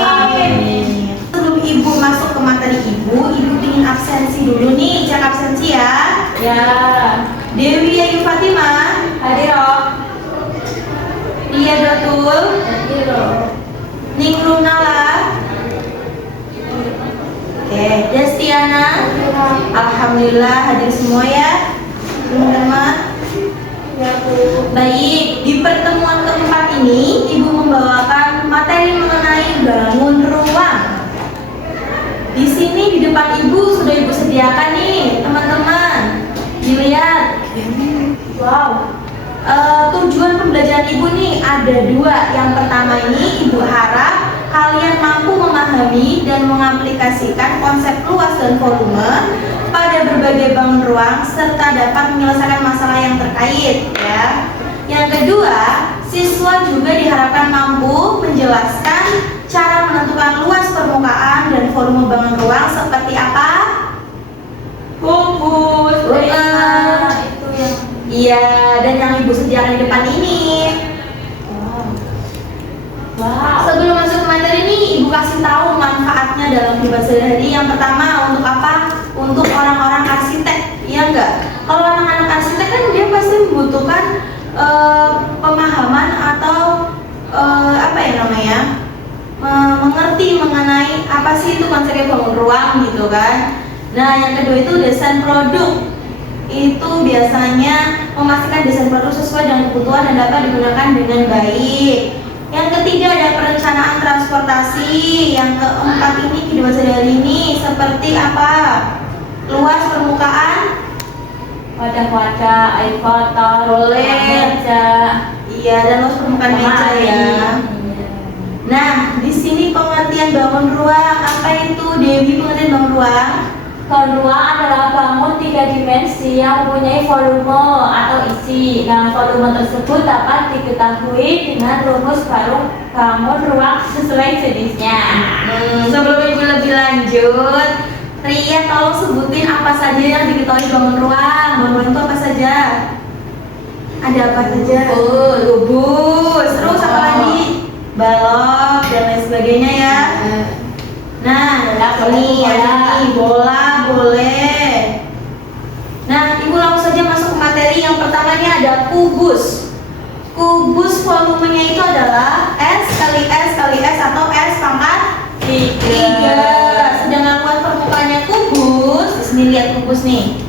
Amin. Sebelum Ibu masuk ke materi Ibu ingin absensi dulu nih, cek absensi ya. Ya. Dewi Ayu Fatimah. Hadir. Ria Dotul. Hadir. Ningrum Nala. Oke, Destiana. Alhamdulillah hadir semua ya, teman-teman. Ya, Bu. Baik, di pertemuan keempat ini Ibu membawakan materi mengenai bangun ruang. Di sini di depan Ibu sudah Ibu sediakan nih, teman-teman. Dilihat. Wow. Tujuan pembelajaran Ibu nih ada dua. Yang pertama ini Ibu harap kalian mampu memahami dan mengaplikasikan konsep luas dan volume pada berbagai bangun ruang serta dapat menyelesaikan masalah yang terkait ya. Yang kedua, siswa juga diharapkan mampu menjelaskan cara menentukan luas permukaan dan volume bangun ruang seperti apa? Kubus. Itu yang. Iya, dan yang Ibu sediakan di depan ini. Wow. Sebelum masuk ke materi ini, Ibu kasih tahu manfaatnya dalam kehidupan sehari-hari. Yang pertama, untuk apa? Untuk orang-orang arsitek, iya enggak? Kalau anak-anak arsitek kan dia pasti membutuhkan pemahaman atau apa ya namanya? Mengerti mengenai apa sih itu konsepnya bangun ruang gitu kan. Nah, yang kedua itu desain produk. Itu biasanya memastikan desain produk sesuai dengan kebutuhan dan dapat digunakan dengan baik. Yang ketiga ada perencanaan transportasi. Yang keempat ini kehidupan sehari-hari ini seperti apa? Luas permukaan, Wadah-wadah, air botol, boleh. meja. Iya, dan luas permukaan meja ya. Nah, di sini pengertian bangun ruang apa itu? Dewi, pengertian bangun ruang? Bangun ruang adalah bangun 3 dimensi yang mempunyai volume atau isi. Nah, volume tersebut dapat diketahui dengan rumus bangun ruang sesuai jenisnya. Sebelum Ibu lebih lanjut, Ria tolong sebutin apa saja yang diketahui bangun ruang. Bangun ruang itu apa saja? Ada apa saja? Kubus. Terus apa lagi? Balok dan lain sebagainya ya. Nah, ini ada nih bola, boleh. Nah, Ibu langsung saja masuk ke materi. Yang pertama ini ada kubus. Kubus volumenya itu adalah S kali S kali S atau S pangkat 3. Sedangkan luas permukaannya kubus, di sini lihat kubus nih.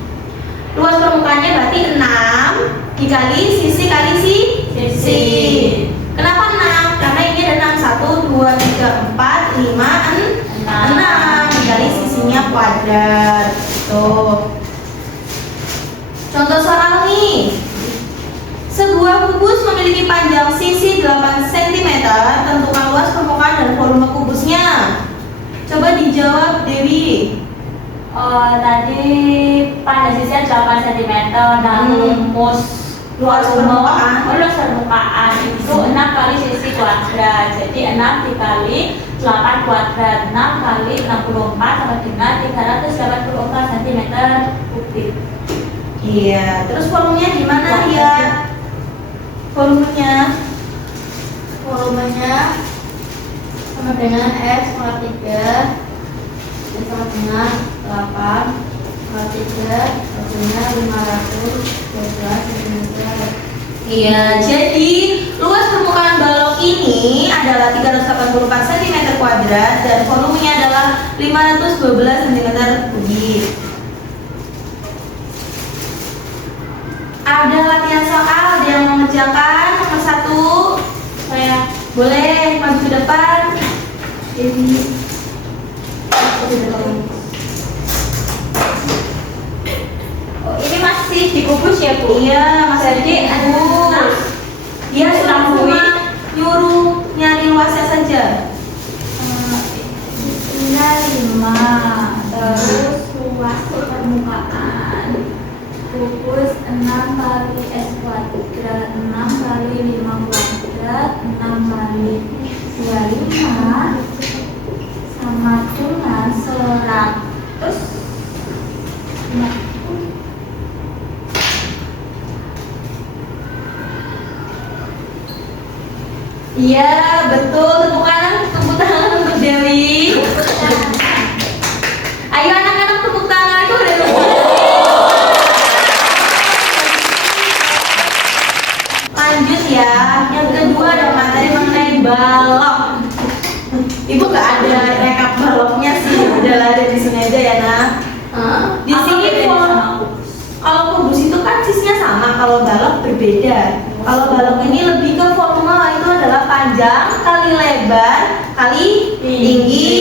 Luas permukaannya berarti 6 dikali sisi kali sisi. Kenapa 6? Karena ini ada 6, 1, 2, 3, 4, 5, 6 dikali sisinya kuadrat. Tuh. Contoh soal nih. Sebuah kubus memiliki panjang sisi 8 cm. Tentukan luas permukaan dan volume kubusnya. Coba dijawab Dewi. Tadi panjang sisinya 8 cm. Nah, Luas permukaan. Luas permukaan itu 6 kali sisi kuadrat. Jadi 6 dikali 8 kuadrat. 6 kali 64 sama dengan 384 cm kubik. Iya, terus volumenya gimana ya? Volumenya sama dengan S pangkat 3 sama dengan 8 pangkat 3 hasilnya 512 cm. Iya, jadi luas permukaan balok ini adalah 384 cm kuadrat dan volumenya adalah 512 cm kubik. Ada latihan soal, ada yang mengerjakan? Nomor 1, Saya boleh maju ke depan. Ini ini masih dikubus ya, Bu? iya, Mas Jadi Adi, ada dia sudah cuma nyuruh nyari luasnya saja. Ini 5, terus luas permukaan kubus 6 kali S kuadrat, 6 kali 5 kuadrat, 6 kali 25 sama dengan 100. Iya, betul. Tepuk tangan untuk Dewi. Ayo anak-anak tepuk tangan, aku udah nunggu. Lanjut ya, yang kedua ada materi mengenai balok. Ibu nggak ada rekap baloknya sih, udahlah ada di sini aja ya nak. Di sini kalau kubus itu kan sisinya sama, kalau balok berbeda. Kalau balok ini lebih ke volume, itu adalah panjang kali lebar kali tinggi.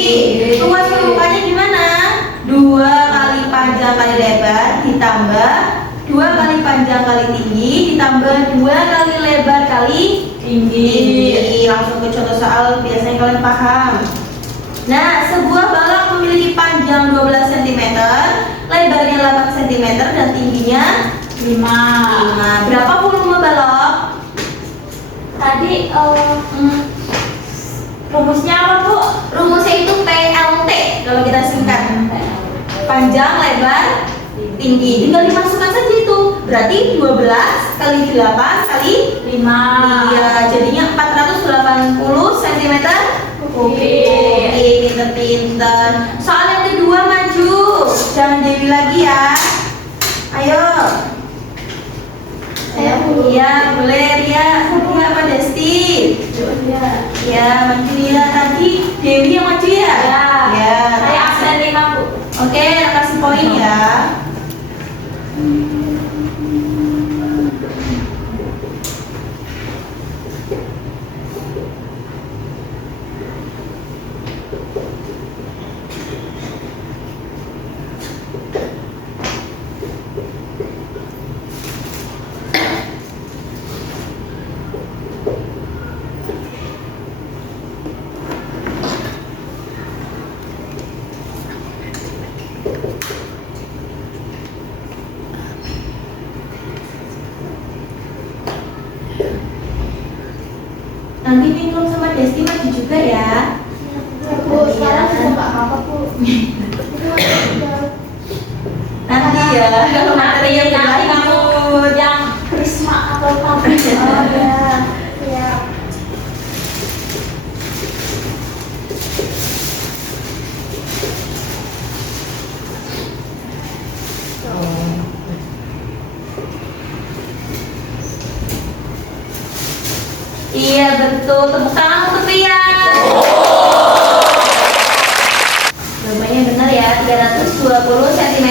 Luas permukaannya gimana? 2 kali panjang kali lebar ditambah 2 kali panjang kali tinggi ditambah 2 kali lebar kali tinggi. Langsung ke contoh soal, biasanya kalian paham. Nah, sebuah balok memiliki panjang 12 cm, lebarnya 8 cm dan tingginya 5. Berapa volume balok? Tadi rumusnya apa Bu? Rumusnya itu PLT kalau kita singkat. Panjang, lebar, tinggi. Tinggal dimasukkan saja itu. Berarti 12 kali 8 kali 5. Iya, jadinya 480 cm. Oke. Pinter-pinter. Soal yang kedua maju. Jangan Dewi lagi ya. Ayo. Iya, boleh Ria. Ria apa Desti? Ya, maju ya. Tadi Dewi yang maju ya? Ya. Saya absen 5 Bu. Oke, kasih poin ya. Nanti Ningrum sama Desti maju juga ya. Bu, sekarang sudah nggak apa-apa Bu. Nanti ya, kalau materi yang Nanti kamu berlanjut. yang Prisma atau kamu. Oh ya, ya. Iya betul, tepuk tangan untuk Ria. Jawabannya benar ya, 320 cm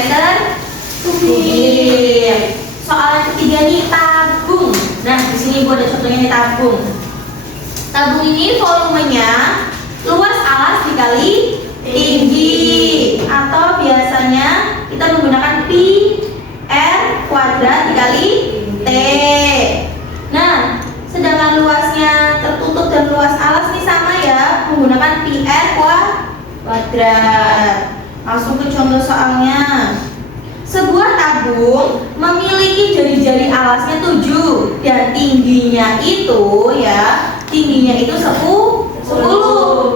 kubik. Soal yang ketiga nih, tabung. Nah, di sini gua ada contohnya nih, tabung. Tabung ini volumenya luas alas dikali tinggi, atau biasanya kita menggunakan pi r kuadrat dikali t. Nah, sedangkan luasnya tertutup dan luas alas ini sama ya, menggunakan pi r kuadrat. Langsung ke contoh soalnya. Sebuah tabung memiliki jari-jari alasnya 7 dan tingginya itu ya, tingginya itu 10.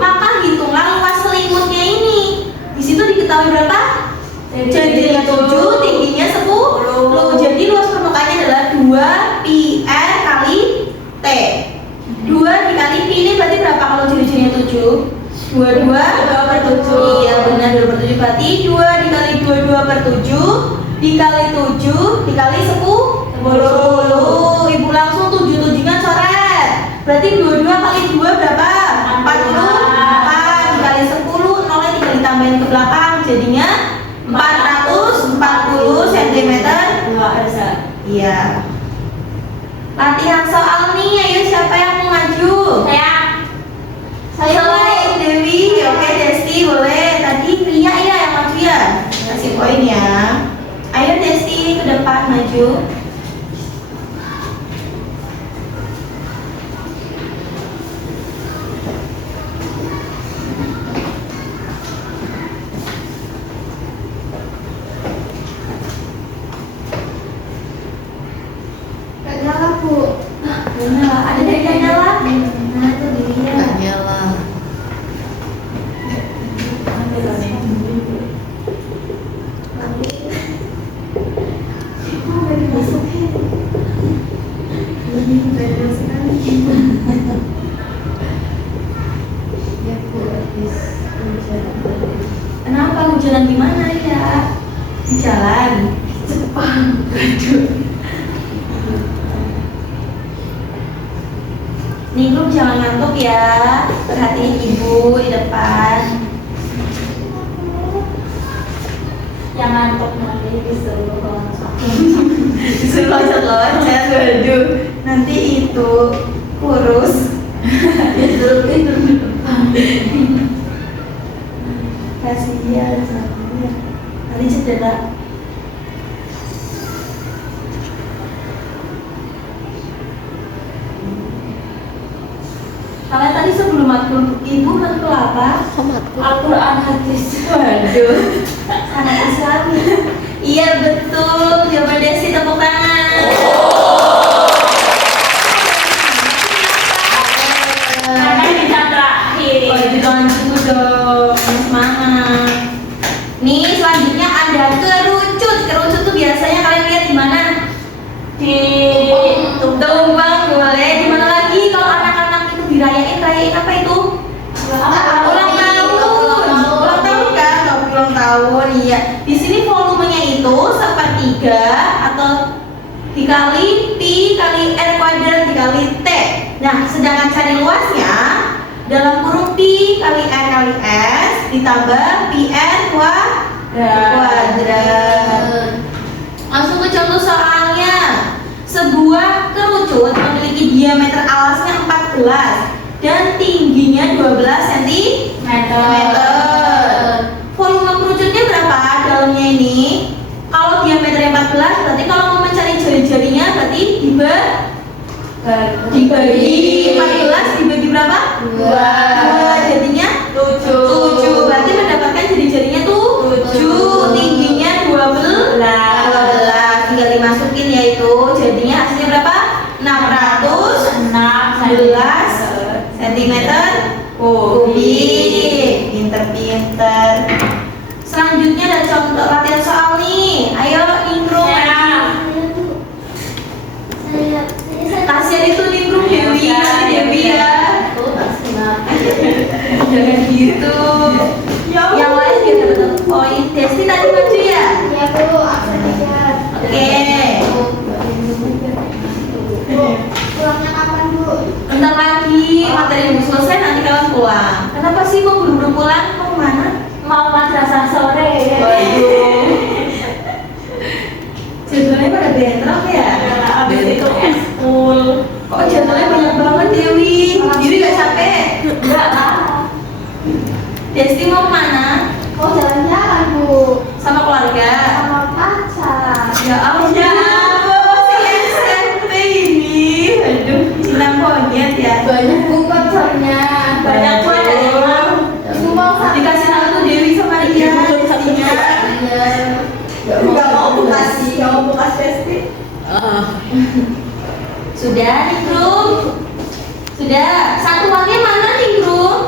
Maka hitunglah luas selimutnya ini. Di situ diketahui berapa? Jari-jarinya 7, tingginya 10. Jadi luas permukaannya adalah 2 pi r kali T. 2 dikali pi ini berarti berapa kalau jari-jarinya 7? 22 per 7. Iya benar, 2 per 7 berarti 2 dikali 22 per 7 dikali 7 dikali 10. Ibu langsung 7-7-nya coret. Berarti 22 kali 2 berapa? 44 dikali 10, nolnya tinggal ditambahin ke belakang, jadinya 440 cm. Iya. Latihan soal nih, ayo siapa yang mau maju? Saya selain Dewi, oke Desti boleh. Tadi Ria ya yang maju ya. Kasih poin ya. Ayo Desti ke depan maju. Nggak nyala Bu. Benar, ada dari yang nyala. Nah, itu dia. Nyala. Masuk habis hujan. Kenapa hujanan di mana ya? Di jalan. Jepang. Aduh. Ningrum jangan ngantuk ya. Perhatiin ibu di depan. Yang ngantuk nanti disuruh loncat. Disuruh loncat-loncat. Waduh. Nanti itu kurus. Disuruh tidur di depan. Kasihan sama dia. Nanti cedera. Kalian tadi sebelum matkul ibu matkul apa? Al-Quran hadis. Waduh, sangat islami. Iya betul, jawaban Desi, tepuk tangan. Karena di jam terakhir. Oh, dilanjut dong, semangat. Nih selanjutnya ada kerucut. Kerucut tuh biasanya kalian lihat di mana? Di Tumbang boleh. Di mana lagi kalau anak-anak itu dirayain apa itu? Ulang tahun kan? Ulang tahun, iya. Di sini volumenya itu sepertiga atau dikali pi kali r kuadrat dikali t. Nah, sedangkan cari luasnya dalam kurung pi kali r kali s ditambah pi n kuadrat. Langsung ke contoh soalnya. Sebuah kerucut memiliki diameter alasnya 14 dan tingginya 12 cm. Volume kerucutnya berapa dalamnya ini? Kalau diameternya 14, berarti kalau mau mencari jari-jarinya berarti dibagi 14 dibagi berapa? 2. Jadinya 7. Berarti mendapatkan jari-jarinya tuh 7, tingginya 12. Tinggal dimasukin ya itu. Jadinya hasilnya berapa? 616 cm kubik. Pinter-pinter. Selanjutnya ada contoh latihan soal nih. Ayo Ningrum. Kasihan itu Ningrum Dewi, nanti Dewi ya. Jangan gitu. Yang lain biar dapat satu poin. Desti tadi maju ya? Iya Bu, absen 3. Oke. Pulangnya kapan Bu? Bentar lagi materi ibu selesai, nanti kalian pulang. Kenapa sih mau buru-buru pulang? Mau kemana? mau madrasah sore. Waduh. Jadwalnya pada bentrok ya? Abis itu eskul. Kok jadwalnya banyak banget Dewi? Dewi gak capek? Enggak lah. Desti mau kemana? Mau jalan-jalan Bu, Sama keluarga? sama pacar. Ya ampun, si SMP ini. Aduh, cinta monyet ya. Banyak Bu pacarnya. Banyak Bu, ada 5. Ibu mau sama Dikasih tahu tuh Dewi sama dia. Destinya. Iya. Gak mau bu kasih Desti. Sudah Ningrum? Sudah. Satuannya mana Ningrum?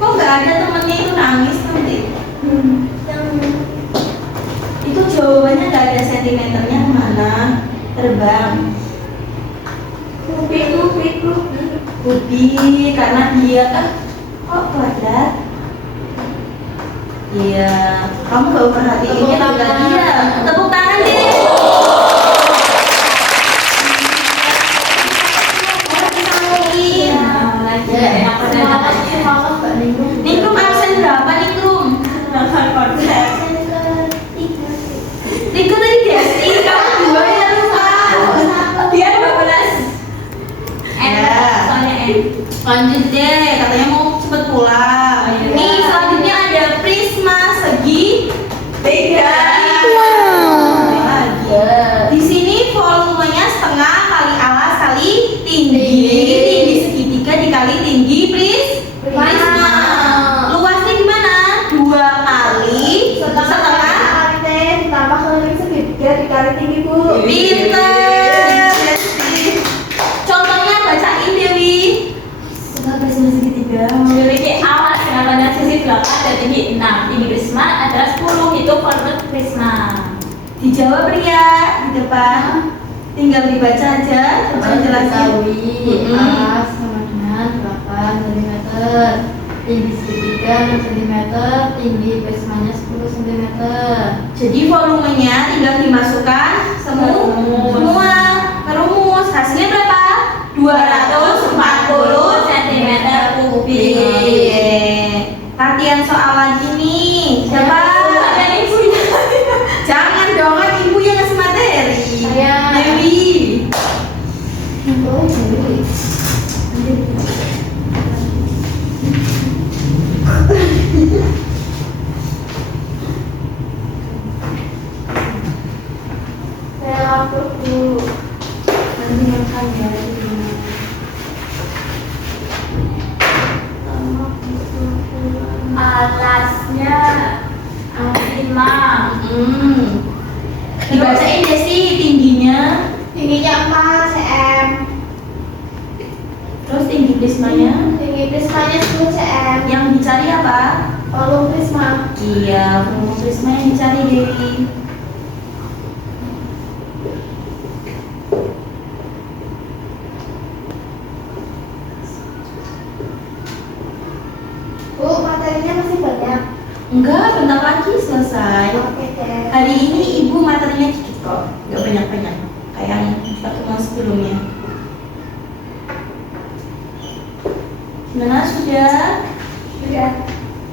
Kok nggak ada temennya itu nangis nanti? Itu jawabannya nggak ada sentimeternya kemana? Terbang. Kubik karena dia kan kok kuadrat. Iya, kamu baru perhatiinnya Tepuk juga tangan. dia. Tepuk tangan deh. Ningrum absen berapa Ningrum? Ningrum tadi Desti, kamu 2 ya lupa. Dia 12. Ya. Soalnya N. Lanjut deh, katanya mau cepet pulang. Oh, iya. Nih selanjutnya ada prisma segi 3. Di sini volumenya setengah kali alas kali tinggi. Tinggi segitiga dikali tinggi prisma. Luasnya gimana? 2 kali setengah. Tambah keliling segitiga dikali tinggi Bu. Pinter, Desti. Contohnya bacain Dewi. Sebagai segitiga. Memiliki alas dengan panjang sisi 8 dan tinggi 6. Tinggi prisma adalah 10. Itu volume prisma. Dijawab Ria di depan. Tinggal dibaca aja, coba jelasin. Alas sama dengan 8 cm. Tinggi segitiga 6 cm, tinggi prismanya 10 cm. Jadi volumenya tinggal dimasukkan semua ke rumus. Hasilnya berapa? 240 cm kubik. Latihan soal lagi nih. Siapa? Ada ibunya. Jangan dong, kan ibu yang ngasih materi. Saya. Dewi. Oh, jadi. Saya lapor dulu. Nanti makan ya di rumah. Alasnya 5. Dibacain deh sih tingginya. Tingginya 4 cm. Terus tinggi prismanya. Tinggi prismanya 10 cm. Yang dicari apa? Volume prisma. Iya, volume prisma yang dicari Dewi. Bu, materinya masih banyak. Enggak, bentar lagi selesai. Oke deh. Hari ini ibu materinya dikit kok, nggak banyak-banyak kayak yang pertemuan sebelumnya. Gimana, sudah? Sudah.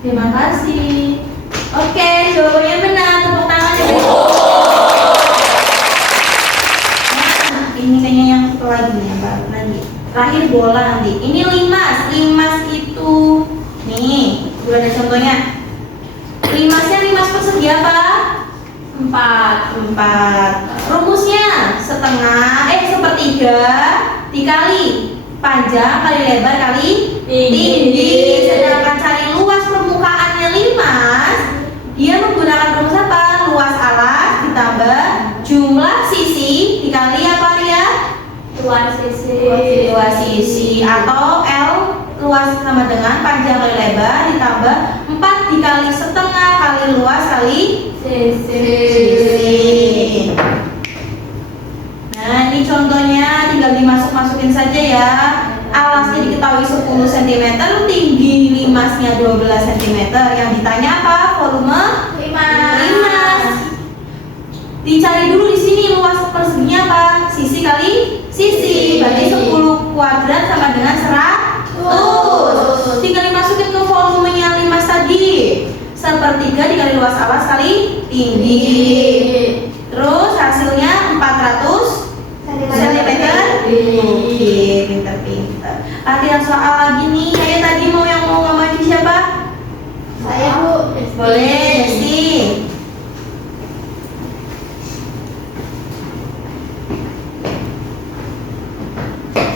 Terima kasih. Oke, jawabannya benar. Tepuk tangan ya. Nah, ini kayaknya yang satu lagi nih, apa lagi? Terakhir bola nanti. Ini limas. Limas itu nih, udah ada contohnya. Limasnya limas persegi apa? 4. Rumusnya sepertiga dikali panjang kali lebar kali tinggi. Sedangkan cari luas permukaannya limas, dia menggunakan rumus apa? Luas alas ditambah jumlah sisi dikali apa ya? Luas sisi. Luas sisi atau L luas sama dengan panjang kali lebar ditambah 4 dikali setengah kali luas kali sisi. Nah, ini contohnya tinggal dimasuk-masukin saja ya. Alasnya diketahui 10 cm, tinggi limasnya 12 cm. Yang ditanya apa? Volume limas. Dicari dulu di sini luas perseginya apa? Sisi kali sisi. Berarti 10 kuadrat sama dengan 100. Tinggal dimasukin ke volumenya limas tadi. Sepertiga dikali luas alas kali tinggi. Terus hasilnya 400 cm. Oke, pinter-pinter. Latihan soal lagi nih. Kayak tadi mau ngomongin siapa? Saya Bu. Boleh sih.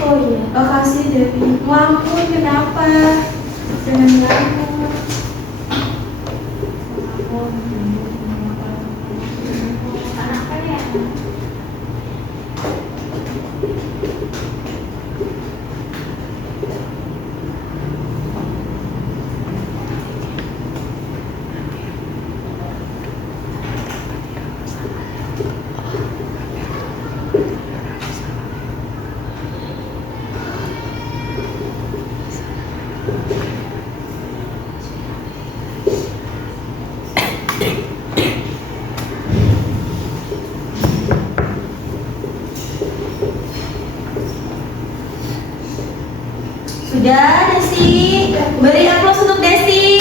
Oh iya. Oh, kasih Devi. Ampun, kenapa? Jangan ngomong. Kenapa ya? Sudah, Desi. Beri aplaus untuk Desi.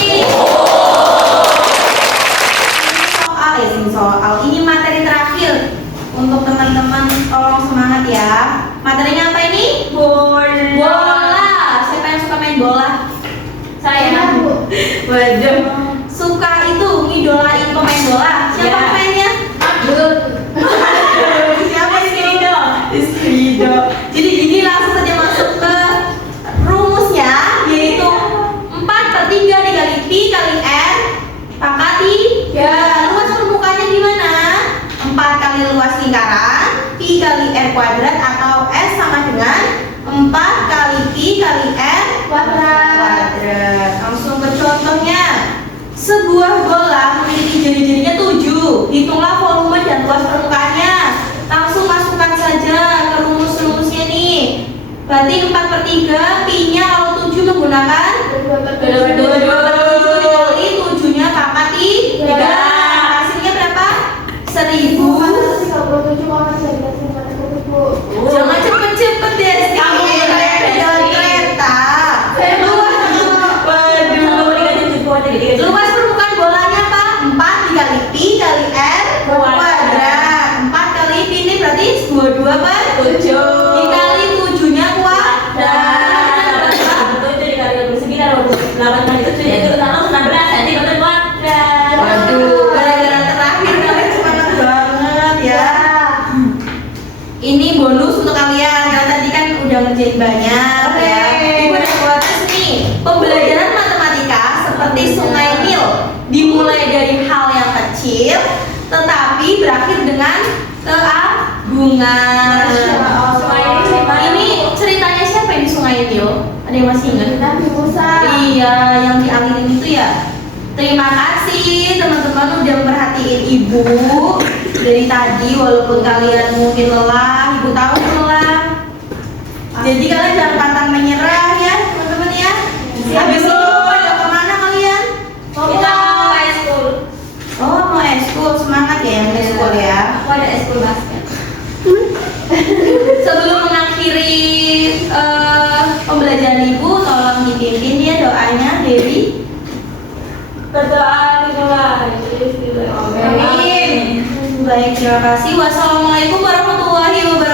Ini soal. Ini materi terakhir untuk teman-teman. Tolong semangat ya. Materinya apa ini? Bola. Siapa yang suka main bola? Saya. Bu. Waduh. Suka itu ngidolain pemain bola. Siapa Ya. pemainnya? Abdul. Siapa ini? Rizky Rizky. Jadi gini, langsung saja masuk ke rumusnya, yaitu 4/3 dikali pi kali r pangkat 3. Luas permukaannya gimana? 4 kali luas lingkaran pi kali r kuadrat atau s sama dengan 4 kali pi kali r kuadrat. Langsung ke contohnya. Sebuah bola memiliki jari-jarinya 7. Hitunglah volume dan luas permukaannya. Langsung masukkan saja ke rumus-rumusnya nih. Berarti 4/3, pi-nya kalau 7 menggunakan 2/7. 2/7. itu tanggal 19 nanti betul kuadrat. Waduh, gara-gara terakhir kalian semangat banget ya. Ini bonus untuk kalian, karena tadi kan udah ngerjain banyak ya. Ibu ada buat tes nih. Pembelajaran matematika seperti Sungai Nil dimulai dari hal yang kecil, tetapi berakhir dengan keagungan. Sungai Nil di mana? Ini ceritanya siapa yang di Sungai Nil? Ada yang masih ingat? Nabi Musa. Iya, yang dialirin itu ya. Terima kasih teman-teman udah merhatiin ibu dari tadi, walaupun kalian mungkin lelah, ibu tahu lelah. Jadi kalian jangan pantang menyerah ya teman-teman ya. Habis itu ada kemana kalian? Kita mau eskul. Oh, mau eskul, semangat ya yang eskul ya. Aku ada eskul basket. Sebelum mengakhiri pembelajaran ibu, tolong dipimpin ya doanya Dewi. Berdoa dimulai. Amin. Baik, terima kasih. Wassalamualaikum warahmatullahi wabarakatuh.